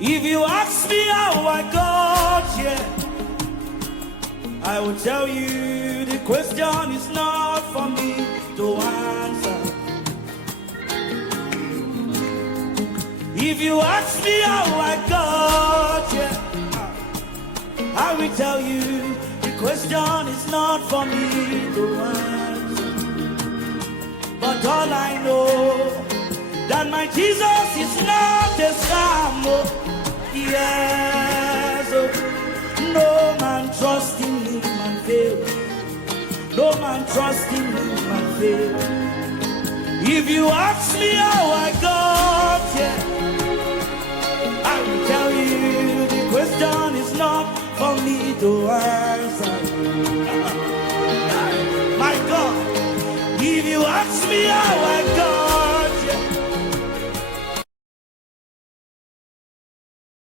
If you ask me how I got here, I will tell you the question is not for me to answer. If you ask me how I got here, I will tell you the question is not for me to answer. But all I know, that my Jesus is not a scam. Oh, yes, oh, no man trust in him and fail. No man trust in him and fail. If you ask me how I got here, I will tell you the question is not for me to answer. My God, if you ask me how I got